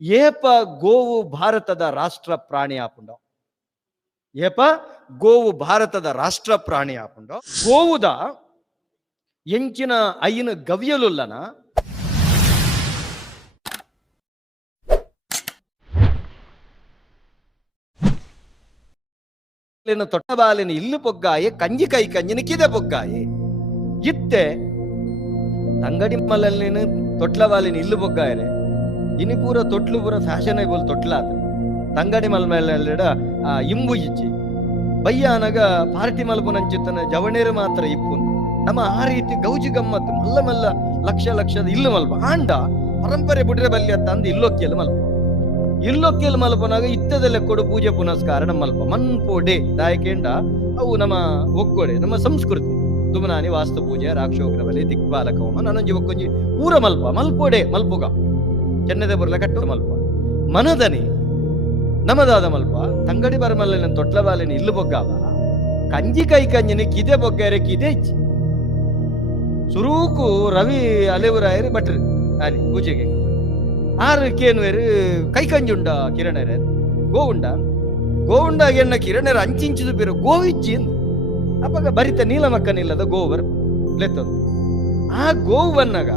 ಏಪ ಗೋವು ಭಾರತದ ರಾಷ್ಟ್ರ ಪ್ರಾಣಿ ಆಪುಂಡ. ಏಪ ಗೋವು ಭಾರತದ ರಾಷ್ಟ್ರ ಪ್ರಾಣಿ ಆಪುಂಡ. ಗೋವುದ ಎಂಚಿನ ಐನ ಗವ್ಯಲುಲ್ಲನ ತೊಟ್ಟಬಾಲಿನ ಇಲ್ಲು ಪೊಗ್ಗಾಯೆ ಕಂಜಿ ಕೈ ಕಂಜಿನ ಕಿದೆ ಪೊಗ್ಗಾಯೆ ಇತ್ತೆ ತಂಗಡಿ ಮಲ್ಲಲ್ಲಿನ ತೊಟ್ಲಬಾಲಿನ ಇಲ್ಲು ಪೊಗ್ಗಾಯರೆ ಇನಿ ಪೂರ ತೊಟ್ಲು ಪೂರ ಫ್ಯಾಷನೇಬಲ್ ತೊಟ್ಲಾತ ತಂಗಡಿ ಮಲ್ ಮೇಲೆ ಇಂಬು ಇಚ್ಚಿ ಬಯ್ಯಾನಗ ಪಾರ್ಟಿ ಮಲ್ಪುನಂಚಿತ್ತನ ಜವಣೇರು ಮಾತ್ರ ಇಪ್ಪುನ್ ನಮ್ಮ ಆ ರೀತಿ ಗೌಜಿ ಗಮ್ಮತ್ತು ಮಲ್ಲ ಮಲ್ಲ ಲಕ್ಷ ಲಕ್ಷದ ಇಲ್ಲು ಮಲ್ಪ ಆಂಡ ಪರಂಪರೆ ಬುಡ್ರೆ ಬಲ್ಲಿ ಅಂತ ಅಂದು ಇಲ್ಲೊಕ್ಕಿಯಲ್ಲಿ ಮಲ್ಪ ಇಲ್ಲೊಕ್ಕಿಯಲ್ಲಿ ಮಲ್ಪನಾಗ ಇತ್ತದಲ್ಲೇ ಕೊಡು ಪೂಜೆ ಪುನಸ್ಕಾರ ನಮ್ಮ ಮಲ್ಪ ಮನ್ಪೋಡೆ ದಾಯಕೇಂಡ ಅವು ನಮ್ಮ ಒಕ್ಕೋಡೆ ನಮ್ಮ ಸಂಸ್ಕೃತಿ ತುಮನಾನಿ ವಾಸ್ತು ಪೂಜೆ ರಾಕ್ಷೋಗ್ರ ಬಲಿ ದಿಕ್ಪಾಲಕ ಹೋಮ ನಾನೊಂಜಿ ಒಕ್ಕೊಂಜಿ ಪೂರ ಮಲ್ಪ ಮಲ್ಪೋಡೆ ಮಲ್ಪುಗ ಚೆನ್ನದೆ ಬರಲ ಕಟ್ಟು ಮಲ್ಪ ಮನದನಿ ನಮದಾದ ಮಲ್ಪ ತಂಗಡಿ ಬರಮಲ್ಲ ತೊಟ್ಲ ಬಾಲಿನ ಇಲ್ಲು ಬೊಗ್ಗಾವ ಕಂಜಿ ಕೈ ಕಂಜಿನ ಕಿದೆ ಬೊಗ್ಗಾರೆ ಕಿದೆ ಇಚ್ಚಿ ಸುರೂಕು ರವಿ ಅಲೆವುರಾಯರು ಭಟ್ರು ಅಲ್ಲಿ ಪೂಜೆಗೆ ಆರು ಕೇನುವೇರು ಕೈ ಕಂಜುಂಡ ಕಿರಣರ ಗೋವುಂಡ ಗೋವುಂಡ ಎನ್ನ ಕಿರಣರ ಅಂಚಿಂಚಿದು ಬೇರು ಗೋವಿಚ್ಚಿ ಅಪ್ಪಾಗ ಬರಿತ ನೀಲಮಕ್ಕನಿಲ್ಲದ ಗೋವರ್ ಲೆತ್ತದು ಆ ಗೋವನ್ನಾಗ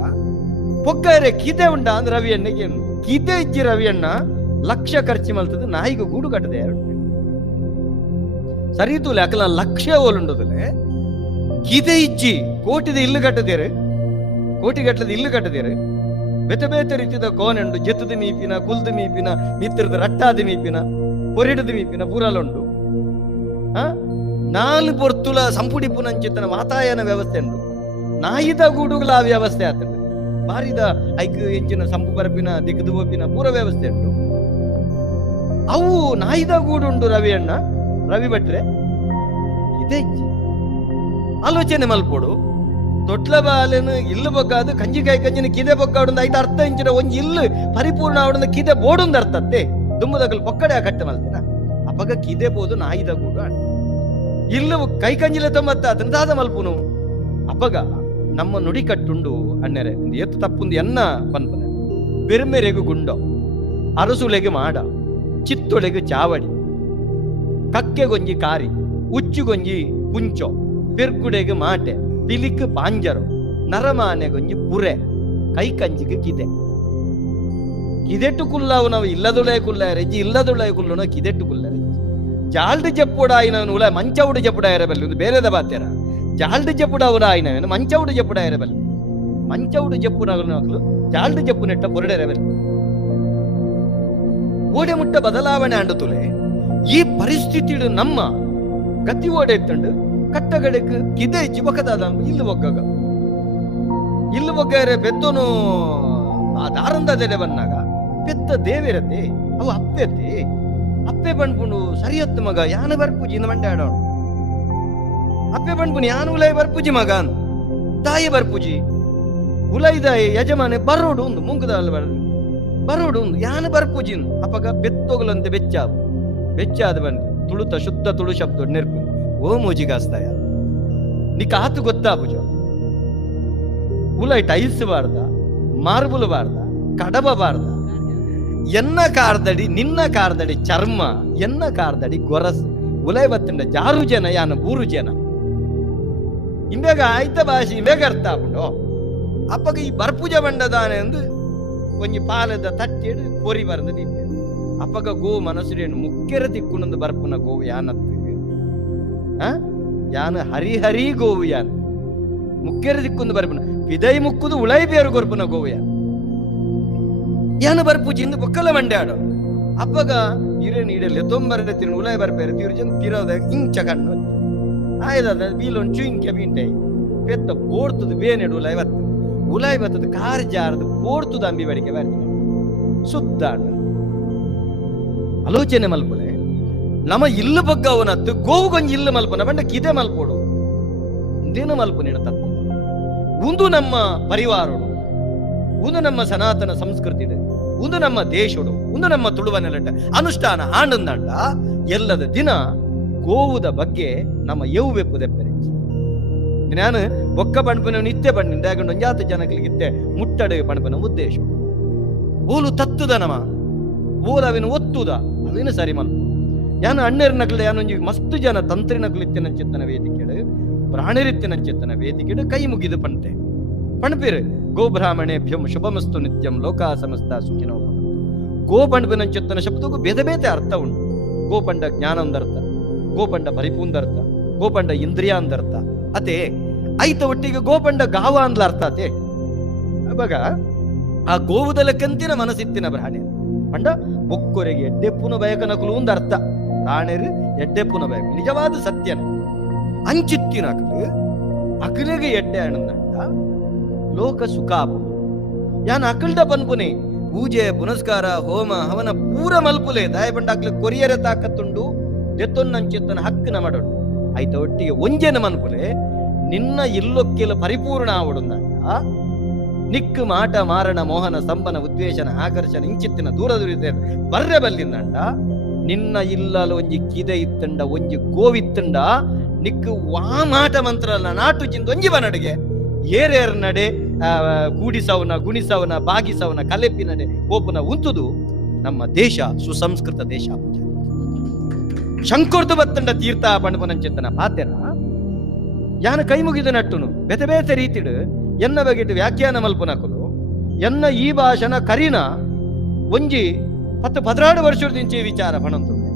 ಪೊಗ್ಗಾರೆ ಕಿದೆ ಉಂಡ ಅಂದ್ರೆ ರವಿಯಣ್ಣಗೆ ಕಿದೆ ಇಜ್ಜಿ ರವಿಯಣ್ಣ ಲಕ್ಷ ಖರ್ಚು ಮಲ್ತದ ನಾಯಿಗೆ ಗೂಡು ಕಟ್ಟದೆ ಸರಿತೂಲೆ ಅಕಲ ಲಕ್ಷ ಓಲುಂಡದಲೆ ಕಿದೆ ಇಜ್ಜಿ ಕೋಟಿದ ಇಲ್ಲು ಕಟ್ಟದೇರು ಕೋಟಿ ಗಟ್ಟದ ಇಲ್ಲು ಕಟ್ಟದೇರು ಬೇತೆ ಬೇತೆ ರೀತಿಯ ಕೋನೆಂಡು ಜೆತ್ತದ ಮೀಪಿನ ಕುಲ್ದ ಮೀಪಿನ ಮಿತ್ರದ ರಟ್ಟಾದ ಮೀಪಿನ ಪೊರಿಡದ ಮೀಪಿನ ಪೂರಲುಂಡು ನಾಲ್ ಪೊರ್ತುಲ ಸಂಪುಡಿ ಪುನಂಚಿತ್ತನ ವಾತಾಯನ ವ್ಯವಸ್ಥೆ ಉಂಡು ನಾಯಿದ ಗೂಡುಗಳ ಆ ವ್ಯವಸ್ಥೆ ಆತಂಡು ಬಾರಿದ ಐಕ್ ಎಂಚಿನ ಸಂಪು ಬರಪಿನ ದಿಕ್ಕದು ಒಪ್ಪಿನ ಪೂರ ವ್ಯವಸ್ಥೆ ಉಂಟು ಅವು ನಾಯಿದ ಗೂಡುಂಡು ರವಿ ಅಣ್ಣ ರವಿ ಭಟ್ರೆ ಇದೇ ಆಲೋಚನೆ ಮಲ್ಪೋಡು ತೊಟ್ಲ ಬಾಲೆನು ಇಲ್ಲು ಬೊಗ್ಗಾದು ಕಂಜಿಕಾಯಿ ಕಂಜಿನ ಕಿದೆ ಬೊಗ್ಗಾಡುಂದು ಐದು ಅರ್ಥ ಇಂಚಿನ ಒಂಜಿ ಇಲ್ಲು ಪರಿಪೂರ್ಣ ಆವಡನ್ನ ಕಿದೆ ಬೋಡುಂದು ಅರ್ಥತ್ತೆ ದುಮ್ಮದಗಲ್ ಪೊಕ್ಕಡೆ ಆ ಕಟ್ಟೆ ಮಲ್ತಿನ ಅಪ್ಪಗ ಕಿದೆ ಬೋದು ನಾಯಿದ ಗೂಡು ಇಲ್ಲು ಕೈ ಕಂಜಿಲೆ ತೊಂಬತ್ತ ಅದನ್ನ ದಾದ ಮಲ್ಪುನು ಅಪ್ಪಗ ನಮ್ಮ ನುಡಿ ಕಟ್ಟುಂಡು ಅಣ್ಣೆರೆ ಎತ್ತು ತಪ್ಪುಂದು ಎನ್ನ ಪನ್ಪನೆ ಬೆರ್ಮೆರೆಗು ಗುಂಡ ಅರಸುಲೆಗೆ ಮಾಡ ಚಿತ್ತೊಳೆಗೆ ಚಾವಡಿ ಕಕ್ಕೆಗೊಂಜಿ ಕಾರಿ ಉಚ್ಚುಗೊಂಜಿ ಪುಂಚೋ ಪೆರ್ಕುಡೆಗೆ ಮಾಟೆ ಪಿಲಿಕ್ ಪಾಂಜರು ನರಮಾನೆಗೊಂಜಿ ಪುರೆ ಕೈ ಕಂಜಿಗೆ ಕಿದೆ ಕಿದೆಟ್ಟು ಕುಲ್ಲಾವು ನಾವು ಇಲ್ಲದುಳೆ ಕುಲ್ಲ ರೆಜ್ಜಿ ಇಲ್ಲದುಳೆ ಕುಲ್ಲುನ ಕಿದೆಟ್ಟು ಕುಲ್ಲ ರೆಜ್ಜಿ ಜಾಲ್ಡ್ ಜಪ್ಪುಡಾಯಿನವನು ಉಳ ಮಂಚೌಡು ಜಪ್ಪುಡಾಯರ ಬಲ್ಲಿ ಒಂದು ಬೇರೆದ ಬಾತ್ಯರ ಜಾಲ್ಡ್ ಜಪ್ಪುಡಾವುಡ ಆಯ್ನವೇನು ಮಂಚೌಡು ಜಪ್ಪುಡಾಯರ ಬಲ್ಲಿ ಮಂಚೌಡು ಜಪ್ಪುನಗಳು ಜಾಲ್ಡ್ ಜಪ್ಪು ನೆಟ್ಟ ಪೊರಡೆರ ಬಲ್ಲಿ ಓಡೆ ಮುಟ್ಟ ಬದಲಾವಣೆ ಅಂಡುತ್ತುಲೆ ಈ ಪರಿಸ್ಥಿತಿ ನಮ್ಮ ಗತಿ ಓಡೆ ಎತ್ತಂಡು ಕಟ್ಟಗಡೆಕ್ ಕಿದೆ ಇಚ್ಚಿ ಬೊಕ್ಕದಾದ ಇಲ್ಲು ಬೊಗ್ಗಾಗ ಇಲ್ಲು ಬೊಗ್ಗಾರೆ ಬೆತ್ತೋನು ಆ ದಾರಂದದೆಡೆ ಬಂದಾಗ ಪೆತ್ತ ದೇವಿರತೆ ಅವು ಅಪ್ಪೆತ್ತೆ ಅಪ್ಪೆ ಬಣ್ಪುಂಡು ಸರಿಯತ್ತು ಮಗ ಯಾನ ಬರ್ಪುಜಿ ಇಂದ ಮಂಡೆ ಆಡೋಣ ಅಪ್ಪೆ ಬಣ್ಪುನಿ ಯಾನು ಉಲೈ ಬರ್ಪುಜಿ ಮಗ ತಾಯಿ ಬರ್ಪುಜಿ ಉಲೈದಾಯಿ ಯಜಮಾನೆ ಬರೋಡು ಒಂದು ಮುಂಗದ ಬರೋಡು ಒಂದು ಯಾನ ಬರ್ಪುಜಿ ಅಪ್ಪಗ ಬೆತ್ತೋಗಲಂತೆ ಬೆಚ್ಚಾದ ಬಂದು ತುಳುತ ಶುದ್ಧ ತುಳು ಶಬ್ದ ನೆರ್ಪು ಓ ಮೂಜಿಗಾಸ್ತಾಯ ನೀ ಕಾತು ಗೊತ್ತಾ ಭುಜ ಉಲೈ ಟೈಲ್ಸ್ ಬಾರ್ದ ಮಾರ್ಬುಲ್ ಬಾರ್ದ ಕಡಬ ಬಾರ್ದ ಎನ್ನ ಕಾರ್ದಡಿ ನಿನ್ನ ಕಾರ್ದಡಿ ಚರ್ಮ ಎನ್ನ ಕಾರ್ದಡಿ ಗೊರಸ್ ಉಲೈ ಬತ್ತಂಡ ಜಾರು ಜನ ಯಾನ ಬೂರು ಜನ ಇಂಬೇಗ ಆಯ್ತ ಭಾಷೆ ಇಂಬೇಗ ಅರ್ಥ ಆಗ್ಬಿಟ್ಟು ಅಪ್ಪಗ ಈ ಬರ್ಪೂಜ ಬಂಡದಾನೆ ಎಂದು ಒಂಜಿ ಪಾಲದ ತಟ್ಟೆಡು ಪೊರಿ ಬರಂದ ದೀಪ ಅಪ್ಪಗ ಗೋ ಮನಸ್ಸುರೇನು ಮುಖ್ಯರ ತಿಕ್ಕುನೊಂದು ಬರ್ಪುನ ಗೋವು ಯಾನತ್ತು ಯಾನ ಹರಿಹರಿ ಗೋವು ಯಾನ್ ಮುಖ್ಯರ ದಿಕ್ಕೊಂದು ಬರ್ಪುನ ಪಿದೈ ಮುಕ್ಕುದು ಉಳೈ ಬೇರು ಗೊರ್ಪುನ ಗೋವು ಯಾನ ಬರ್ಪೂಜಿ ಇಂದು ಬೊಕ್ಕಲ ಮಂಡೆ ಆಡೋ ಅಪ್ಪಗ ಇರೇನು ಇಡಲಿ ತೊಂಬರ ತಿರು ಉಳೈ ಬರ್ಪೇರು ತಿರುಜನ್ ತಿರೋದ ಇಂಚ ಕಣ್ಣು ಆಯ್ದ ಬೀಲೊಂದು ಚುಂಕೆ ಬೀಂಟೆ ಪೆತ್ತ ಬೋಡ್ತದ ಬೇನೆಡು ಉಲೈ ಬತ್ತದ ಕಾರ್ ಜಾರದು ಬೋಡ್ತದ ಅಂಬಿ ಬಡಿಕೆ ಬರ್ತೀನಿ ಸುದ್ದಾಡ ಆಲೋಚನೆ ಮಲ್ಪಲೆ ನಮ್ಮ ಇಲ್ಲು ಬಗ್ಗವನತ್ತು ಗೋವುಗೊಂಜಿ ಇಲ್ಲು ಮಲ್ಪನ ಬಂಡ ಕಿದೆ ಮಲ್ಪೋಡು ಒಂದೇನ ಮಲ್ಪು ನೀಡ ತತ್ತ ಒಂದು ನಮ್ಮ ಪರಿವಾರಡು ಒಂದು ನಮ್ಮ ಸನಾತನ ಸಂಸ್ಕೃತಿ ಇದೆ ಒಂದು ನಮ್ಮ ದೇಶಡು ಒಂದು ನಮ್ಮ ತುಳುವನೆಲ್ಲಟ ಅನುಷ್ಠಾನ ಆನಂದಂಡ ಎಲ್ಲದ ದಿನ ಗೋವುದ ಬಗ್ಗೆ ನಮ್ಮ ಯೌವೆಪ್ಪು ದೆಪ್ಪರೆ ನಾನು ಒಕ್ಕ ಪಣಪನ ನಿತ್ಯ ಪಣ್ಣಿಂದ ಒಂಜಾತ ಜನಗಳಿಗೆ ಮುಟ್ಟಡೆ ಪಣಪನ ಉದ್ದೇಶ ಓಲು ತತ್ತುದ ನಮ ಓಲ್ ಅವಿನ ಒತ್ತುದ ಅವಿನ ಸರಿ ಮಲ್ಪ ಯಾನ ಅಣ್ಣೆರ್ ನಕಲ್ ಯಾನೊಂಜಿ ಮಸ್ತ್ ಜನ ತಂತ್ರಿ ನಕಲಿತ್ತಿನ ಚಿತ್ತನ ವೇದಿಕೆಡು ಪ್ರಾಣಿರಿತ್ತಿನ ಚಿತ್ತನ ವೇದಿಕೆಡು ಕೈ ಮುಗಿದು ಪಂತೆ ಪಣಪಿರು ಗೋಬ್ರಾಹ್ಮಣೇಭ್ಯಂ ಶುಭಮಸ್ತು ನಿತ್ಯಂ ಲೋಕ ಸಮಸ್ತ ಸುಖಿನೋ ಭವಂತು. ಗೋ ಪಂಡ್ಪಿನ ಚಿತ್ತನ ಶಬ್ದಕ್ಕೂ ಬೇತೆ ಬೇತೆ ಅರ್ಥ ಉಂಟು. ಗೋಪಂಡ ಜ್ಞಾನ ಅಂದರ್ಥ, ಗೋಪಂಡ ಪರಿಪೂಂದರ್ಥ, ಗೋಪಂಡ ಇಂದ್ರಿಯ ಅಂದರ್ಥ ಅತೆ ಐತ ಒಟ್ಟಿಗೆ ಗೋಪಂಡ ಗಾವ ಅಂದ್ಲ ಅರ್ಥ ಅತೆ. ಅವಾಗ ಆ ಗೋವುದಲ ಕಂತಿನ ಮನಸ್ಸಿತ್ತಿನ ಪ್ರಾಣಿ ಪಂಡ ಬೊಕ್ಕೊರೆಗೆ ಎಡ್ಡೆಪ್ಪುನ ಬಯಕನಕಲು ಒಂದು ಅರ್ಥ. ಪ್ರಾಣಿರು ಎಡ್ಡೆಪ್ಪುನ ಬಯಕ ನಿಜವಾದ ಸತ್ಯನ ಅಂಚಿತ್ತಿನ ಅಕಲಿಗೆ ಎಡ್ಡೆ ಅಣ್ಣಂದ ಲೋಕ ಸುಖ ಆಪುಡು. ಯಾನ್ ಅಕಲ್ಡ ಪನ್ಪುನೆ ಪೂಜೆ ಪುನಸ್ಕಾರ ಹೋಮ ಹವನ ಪೂರ ಮಲ್ಪುಲೆ ದಾಯ ಬಂಡ ಅಕ್ಲ ಕೊರಿಯರ ತಾಕತ್ತುಂಡು ದೆತ್ತೊನ್ನಂಚಿತ್ತನ ಹಕ್ಕನ ಮಾಡೋಡು ಆಯ್ತ ಒಟ್ಟಿಗೆ ಒಂಜೆನ ಮನ್ಪುಲೆ ನಿನ್ನ ಇಲ್ಲೊಕ್ಕೆಲ ಪರಿಪೂರ್ಣ ಆವಡುಂದಂಡ ನಿಕ್ಕು ಮಾಟ ಮಾರಣ ಮೋಹನ ಸಂಬನ ಉದ್ವೇಷನ ಆಕರ್ಷಣ ಇಂಚಿತ್ತಿನ ದೂರ ದೂರ ಬರ್ರೆ ಬಲ್ಲಿಂದಂಡ ನಿನ್ನ ಇಲ್ಲಲು ಒಂಜಿ ಕಿದೆ ಇತ್ತಂಡ ಒಂಜಿ ಗೋವಿತ್ತಂಡ ನಿಕ್ಕು ವಾ ಮಾಟ ಮಂತ್ರ ನಾಟು ಚಿಂದ ಒಂಜಿ ಬನಡಿಗೆ ಏರೇರ್ ನಡೆ ಗೂಡಿಸವನ ಗುಣಿಸವನ ಬಾಗಿಸವನ ಕಲೆಪಿ ನಡೆ ಓಪುನ ಉಂತುದು ನಮ್ಮ ದೇಶ ಸುಸಂಸ್ಕೃತ ದೇಶ. ಶಂಕರ್ದು ಬತ್ತಂಡ ತೀರ್ಥ ಪಂಡಪನಂಚಿತ್ತನ ಪಾತೆರ ಯಾನ ಕೈ ಮುಗಿದು ನಟ್ಟುನು ಬೇತೆ ಬೇತೆ ರೀತಿಡು ಎನ್ನ ಬಗೆಟ್ ವ್ಯಾಖ್ಯಾನ ಮಲ್ಪುನಕಲು ಎನ್ನ ಈ ಭಾಷಣ ಕರಿನ ಒಂಜಿ 10-16 ವರ್ಷದಿಂಚ ವಿಚಾರ ಪಣಂದುಳ್ಳೆ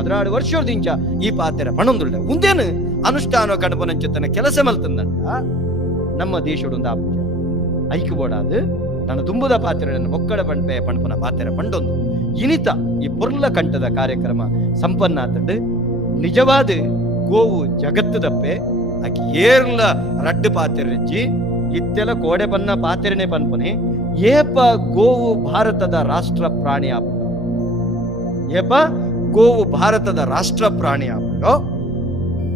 16 ವರ್ಷದಿಂಚ ಈ ಪಾತೆರ ಪಣಂದುಳ್ಳೆ ಮುಂದೇನು ಅನುಷ್ಠಾನ ಕಣಪನಂಚಿತ್ತನ ಕೆಲಸ ಮಲ್ತಂದಂಡ ನಮ್ಮ ದೇಶಡೊಂದು ಆಪುಜ ಐಕ್ಯಬೋಡಾದು ನಾನು ತುಂಬುದ ಪಾತ್ರೆಯನ್ನು ಒಕ್ಕಡ ಪಂಪೆ ಪಣಪನ ಪಾತ್ರೆ ಪಂಡೊಂದು ಇನಿತ ಈ ಪೊರ್ಲ ಕಂಠದ ಕಾರ್ಯಕ್ರಮ ಸಂಪನ್ನ ಆತಂಡು ನಿಜವಾದ ಗೋವು ಜಗತ್ತದಪ್ಪೆ ಆಕಿ ಏರ್ಲ ರಡ್ಡು ಪಾತ್ರೆ ಹೆಚ್ಚಿ ಇತ್ತೆಲ್ಲ ಕೋಡೆ ಬನ್ನ ಪಾತ್ರೆನೆ ಪನ್ಪನೆ ಏಪ ಗೋವು ಭಾರತದ ರಾಷ್ಟ್ರ ಪ್ರಾಣಿ ಆಪುಂಡು. ಏಪ ಗೋವು ಭಾರತದ ರಾಷ್ಟ್ರ ಪ್ರಾಣಿ ಆಪುಂಡು.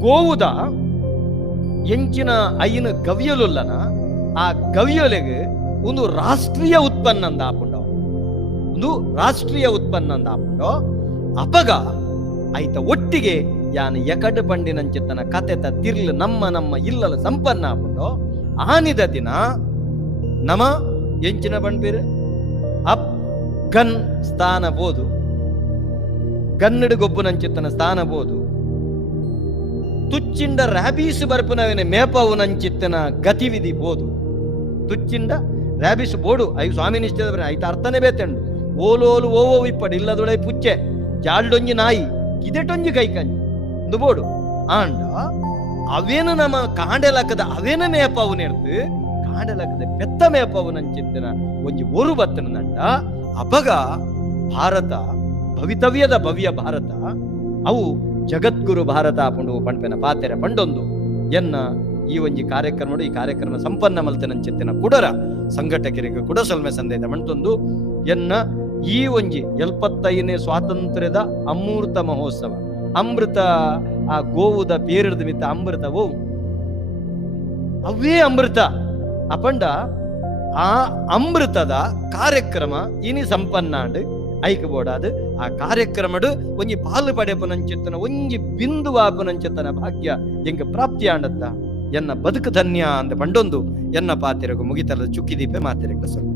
ಗೋವುದ ಎಂಚಿನ ಐನ ಗವ್ಯಲುಲ್ಲನ ಆ ಗವ್ಯಲೆಗೆ ಒಂದು ರಾಷ್ಟ್ರೀಯ ಉತ್ಪನ್ನ ಅಂದ ಆಪುಂಡು. ಒಂದು ರಾಷ್ಟ್ರೀಯ ಉತ್ಪನ್ನ ಅಂದ ಆಪುಂಡು. ಅಪಗ ಆಯ್ತ ಒಟ್ಟಿಗೆ ಯಾನ ಎಕಡು ಪಂಡಿನಂಚಿತ್ತನ ಕತೆತ ತಿರ್ಲು ನಮ್ಮ ಇಲ್ಲಲ ಸಂಪನ್ನ ಆಪುಂಡು. ಆನಿದ ದಿನ ನಮ ಎಂಚಿನ ಬಣ್ಪೇರು ಅಪ್ ಗನ್ ಸ್ಥಾನ ಬೋದು ಗನ್ನಡು ಗೊಬ್ಬುನಂಚಿತ್ತನ ಸ್ಥಾನ ಬೋದು ತುಚ್ಚಿಂಡ ರ್ಯಾಬೀಸ್ ಬರ್ಪುನವೇನೆ ಮೇಪವು ನಂಚಿತ್ತನ ಗತಿವಿಧಿ ಬೋದು ತುಚ್ಚಿಂಡ ರ್ಯಾಬೀಸ್ ಬೋಡು ಐ ಸ್ವಾಮಿ ನಿಷ್ಠದ ಐತ ಅರ್ಥನೇ ಬೇತೆಂಡು ಓಲೋಲು ಓವೋ ಇಪ್ಪಡು ಇಲ್ಲದೊಳೆ ಪುಚ್ಚೆ ಜಾಲ್ಡೊಂಜಿ ನಾಯಿ ಕಿದೆಟೊಂಜಿ ಕೈಕಂಜಿ ಒಂದು ಬೋಡು ಆಂಡ ಅವೇನು ನಮ್ಮ ಕಾಂಡೆಲಕ್ಕದ ಅವೇನ ಮೇಪವು ನೆಡ್ದು ಕಾಂಡೆಲಕ್ಕದ ಪೆತ್ತ ಮೇಪವು ನಂಚಿತ್ತಿನ ಒಂಜಿ ಒರು ಬತ್ತನಂಡ ಅಪಗ ಭಾರತ ಭವಿತವ್ಯದ ಭವ್ಯ ಭಾರತ ಅವು ಜಗದ್ಗುರು ಭಾರತ ಪಂಡು ಪಂಪೆನ ಪಾತೆರ ಪಂಡೊಂದು ಎನ್ನ ಈ ಒಂಜಿ ಕಾರ್ಯಕ್ರಮ ಈ ಕಾರ್ಯಕ್ರಮ ಸಂಪನ್ನ ಮಲ್ತನಂಚಿತ್ತಿನ ಕುಡರ ಸಂಘಟಕರಿಗೆ ಕುಡ ಸೊಲ್ಮೆ ಸಂದೇಹ ಮಂಟೊಂದು ಎನ್ನ ಈ ಒಂಜಿ 75ನೇ ಸ್ವಾತಂತ್ರ್ಯದ ಅಮೃತ ಮಹೋತ್ಸವ ಅಮೃತ ಆ ಗೋವುದ ಪೇರಿಡ್ದ ಮಿತ್ತ ಅಮೃತ ಗೋವು ಅವೇ ಅಮೃತ ಅಪಂಡ ಆ ಅಮೃತದ ಕಾರ್ಯಕ್ರಮ ಇನಿ ಸಂಪನ್ನಾಂಡ್ ಐಕಬೋಡಾದು ಆ ಕಾರ್ಯಕ್ರಮಡು ಒಂಜಿ ಪಾಲು ಪಡೆಪನಂಚಿತ್ತನ ಒಂಜಿ ಬಿಂದು ಆಪನಂಚಿತ್ತನ ಭಾಗ್ಯ ಎಂಗ ಪ್ರಾಪ್ತಿ ಆಂಡತ್ತ ಎನ್ನ ಬದುಕು ಧನ್ಯ ಅಂದ ಪಂಡೊಂದು ಎನ್ನ ಪಾತೆರೆಗೂ ಮುಗಿತರದ ಚುಕ್ಕಿದೀಪೆ ಮಾತೆರೆಗಳ ಸ್ವಲ್ಪ